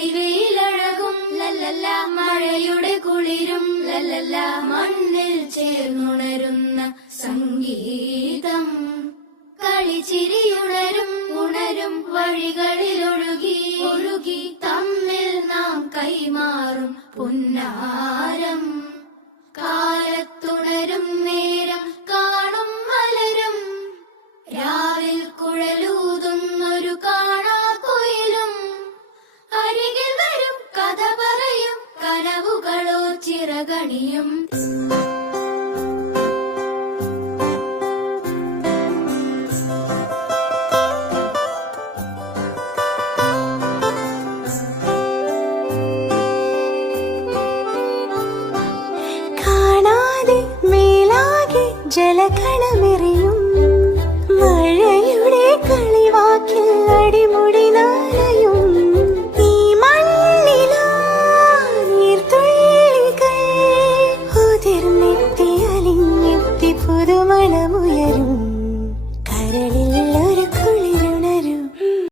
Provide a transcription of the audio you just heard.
പൊഴിവയിലഴകും ലല്ലല്ല, മഴയുടെ കുളിരും ലല്ലല്ല, മണ്ണിൽ ചേർന്നുണരുന്ന സംഗീതം. കളിച്ചിരിയുണരും ഉണരും വഴികളിലൊഴുകി ഒഴുകി തമ്മിൽ നാം കൈമാറും പുന്നാരം. കാലത്തുണരും നേരം കാണും മലരും, രാവിൽ കുഴലൂതുന്നൊരു കാണാക്കുയിലും. അരികിൽ വരും കഥ പറയും കനവുകളോ ചിറകണിയും. ജലകണമെറിയും